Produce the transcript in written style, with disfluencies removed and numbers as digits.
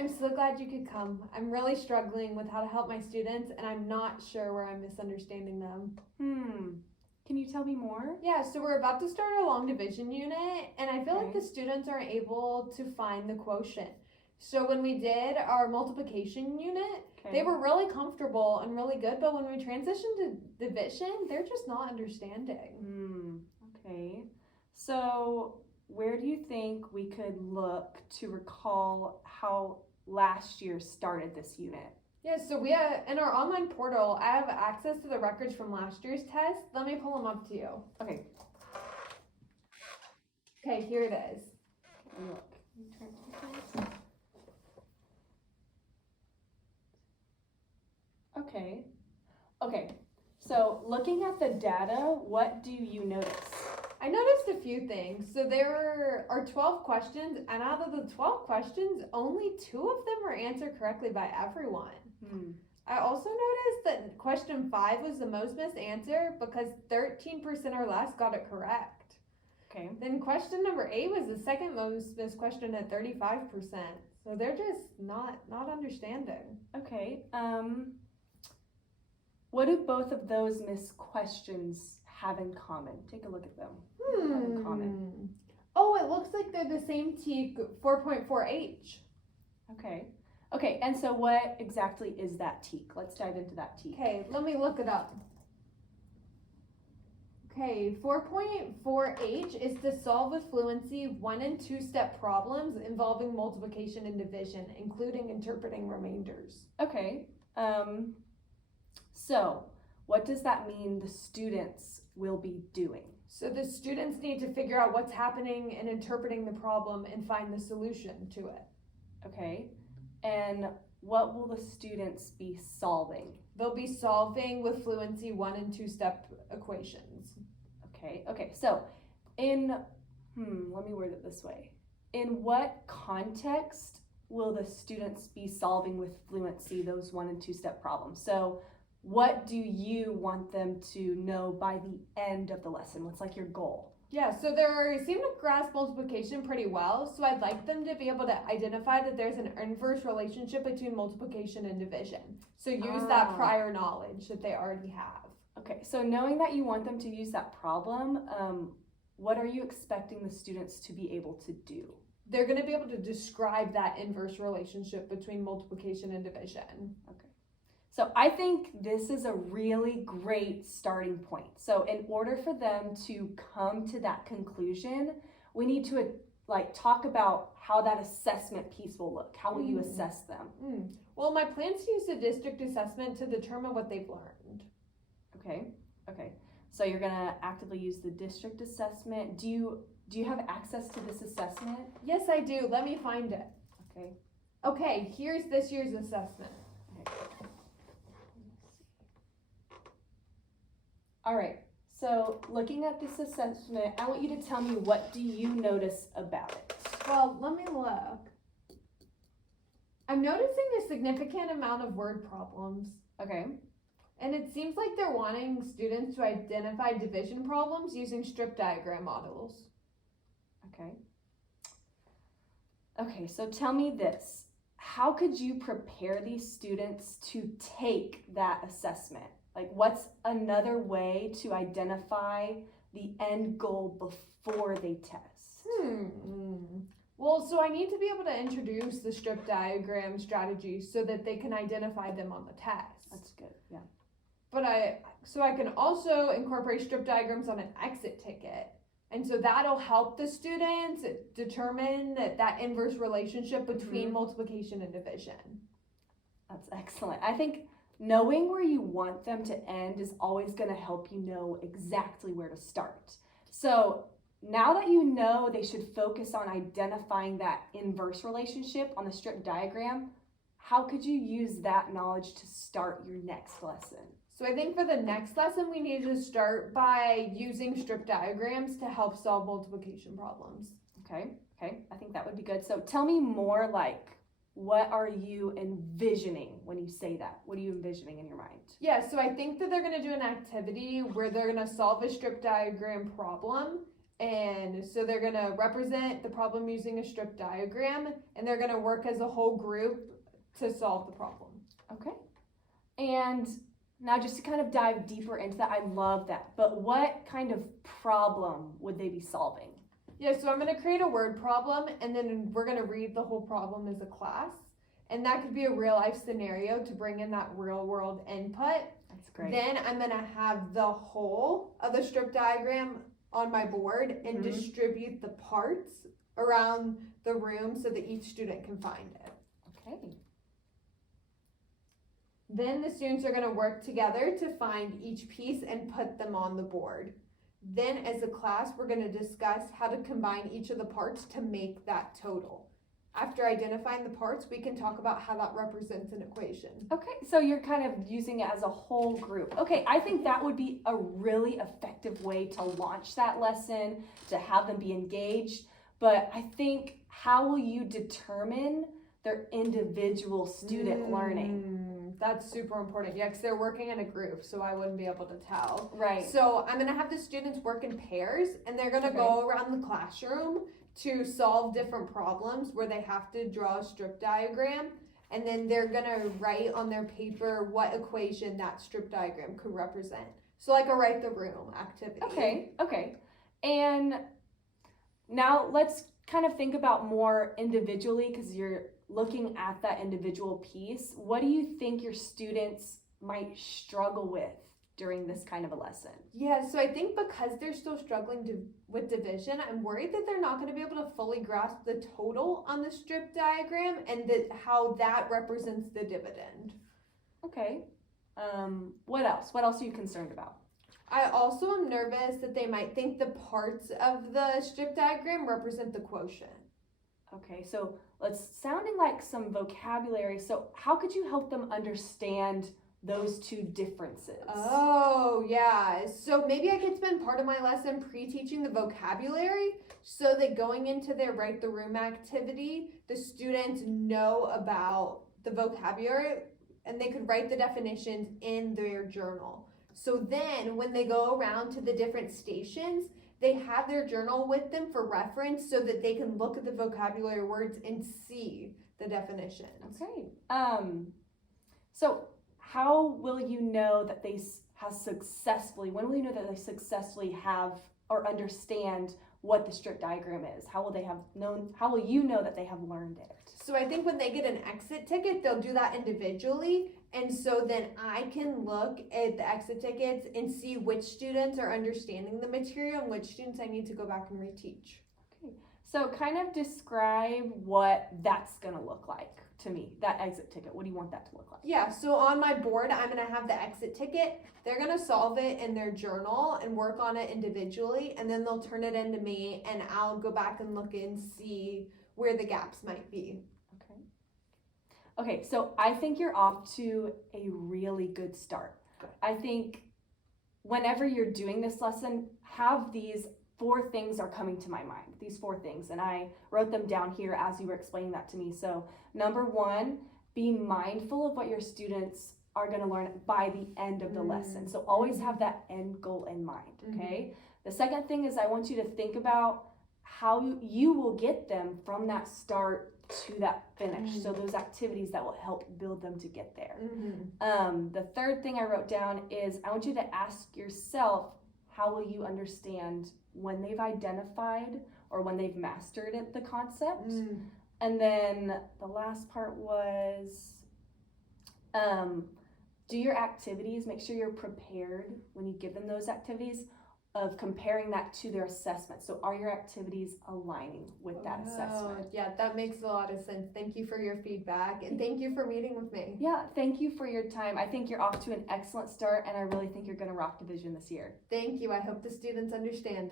I'm so glad you could come. I'm really struggling with how to help my students, and I'm not sure where I'm misunderstanding them. Can you tell me more? Yeah, so we're about to start our long division unit, and I feel like Okay. the students aren't able to find the quotient. So when we did our multiplication unit, they were really comfortable and really good, but when we transitioned to division, they're just not understanding. Okay. So where do you think we could look to recall how last year started this unit? Yeah, so we have, in our online portal, I have access to the records from last year's test. Let me pull them up to you. Okay. Okay, here it is. Look. Okay. Okay. So looking at the data, what do you notice? I noticed a few things. So there are 12 questions, and out of the 12 questions, only 2 of them were answered correctly by everyone. I also noticed that question 5 was the most missed answer because 13% or less got it correct. Okay. Then question number 8 was the second most missed question at 35%. So they're just not understanding. Okay. What do both of those missed questions have in common? Take a look at them. Have in common. Oh, it looks like they're the same TEAC 4.4H. Okay. Okay, and so what exactly is that TEAC? Let's dive into that TEAC. Okay, let me look it up. Okay, 4.4H is to solve with fluency 1 and 2 step problems involving multiplication and division, including interpreting remainders. Okay. So what does that mean the students will be doing? So the students need to figure out what's happening and interpreting the problem and find the solution to it. Okay. And what will the students be solving? They'll be solving with fluency 1 and 2 step equations. Okay. Okay. So let me word it this way. In what context will the students be solving with fluency those 1 and 2 step problems? So what do you want them to know by the end of the lesson? What's like your goal? Yeah, so they seem to grasp multiplication pretty well, so I'd like them to be able to identify that there's an inverse relationship between multiplication and division. So use that prior knowledge that they already have. Okay, so knowing that you want them to use that problem, what are you expecting the students to be able to do? They're going to be able to describe that inverse relationship between multiplication and division. Okay. So I think this is a really great starting point. So in order for them to come to that conclusion, we need to talk about how that assessment piece will look. How will you assess them? Well, my plan is to use the district assessment to determine what they've learned. Okay. Okay. So you're gonna actively use the district assessment. Do you have access to this assessment? Yes, I do. Let me find it. Okay. Okay, here's this year's assessment. Okay. All right, so looking at this assessment, I want you to tell me, what do you notice about it? Well, let me look. I'm noticing a significant amount of word problems. Okay. And it seems like they're wanting students to identify division problems using strip diagram models. Okay. Okay, so tell me this. How could you prepare these students to take that assessment? Like, what's another way to identify the end goal before they test? Well, so I need to be able to introduce the strip diagram strategy so that they can identify them on the test. That's good, yeah. But I can also incorporate strip diagrams on an exit ticket. And so that'll help the students determine that inverse relationship between multiplication and division. That's excellent. I think knowing where you want them to end is always going to help you know exactly where to start. So now that you know they should focus on identifying that inverse relationship on the strip diagram, how could you use that knowledge to start your next lesson? So I think for the next lesson, we need to start by using strip diagrams to help solve multiplication problems. Okay, I think that would be good. So tell me more, like, what are you envisioning when you say that? What are you envisioning in your mind? Yeah, so I think that they're going to do an activity where they're going to solve a strip diagram problem, And so they're going to represent the problem using a strip diagram, and they're going to work as a whole group to solve the problem. Okay. And now just to kind of dive deeper into that, I love that. But what kind of problem would they be solving? Yeah, so I'm going to create a word problem, and then we're going to read the whole problem as a class. And that could be a real life scenario to bring in that real world input. That's great. Then I'm going to have the whole of the strip diagram on my board and distribute the parts around the room so that each student can find it. Okay. Then the students are going to work together to find each piece and put them on the board. Then as a class, we're going to discuss how to combine each of the parts to make that total. After identifying the parts, we can talk about how that represents an equation. Okay, so you're kind of using it as a whole group. Okay, I think that would be a really effective way to launch that lesson, to have them be engaged. But I think, how will you determine their individual student learning? That's super important. Yeah, because they're working in a group, so I wouldn't be able to tell. Right. So I'm going to have the students work in pairs, and they're going to go around the classroom to solve different problems where they have to draw a strip diagram, and then they're going to write on their paper what equation that strip diagram could represent. So like a write the room activity. Okay. And now let's kind of think about more individually, because you're looking at that individual piece. What do you think your students might struggle with during this kind of a lesson? Yeah, so I think because they're still struggling with division, I'm worried that they're not going to be able to fully grasp the total on the strip diagram and how that represents the dividend. Okay. What else? What else are you concerned about? I also am nervous that they might think the parts of the strip diagram represent the quotient. Okay, so it's sounding like some vocabulary. So how could you help them understand those two differences? Oh, yeah. So maybe I could spend part of my lesson pre-teaching the vocabulary so that going into their write the room activity, the students know about the vocabulary and they could write the definitions in their journal. So then when they go around to the different stations, they have their journal with them for reference so that they can look at the vocabulary words and see the definitions. Okay. So how will you know that they have successfully, when will you know that they successfully have or understand what the strip diagram is? How will you know that they have learned it? So I think when they get an exit ticket, they'll do that individually. And so then I can look at the exit tickets and see which students are understanding the material and which students I need to go back and reteach. Okay. So kind of describe what that's going to look like to me, that exit ticket. What do you want that to look like? Yeah, so on my board, I'm going to have the exit ticket. They're going to solve it in their journal and work on it individually, and then they'll turn it into me, and I'll go back and look and see where the gaps might be. Okay, so I think you're off to a really good start. Good. I think whenever you're doing this lesson, have these 4 things are coming to my mind, these 4 things, and I wrote them down here as you were explaining that to me. So number 1, be mindful of what your students are going to learn by the end of the lesson. So always have that end goal in mind, okay? The second thing is I want you to think about how you will get them from that start to that finish. So those activities that will help build them to get there. The third thing I wrote down is I want you to ask yourself, how will you understand when they've identified or when they've mastered it, the concept? And then the last part was do your activities, make sure you're prepared when you give them those activities of comparing that to their assessment. So are your activities aligning with that assessment? Yeah, that makes a lot of sense. Thank you for your feedback, and thank you for meeting with me. Yeah, thank you for your time. I think you're off to an excellent start, and I really think you're going to rock division this year. Thank you. I hope the students understand.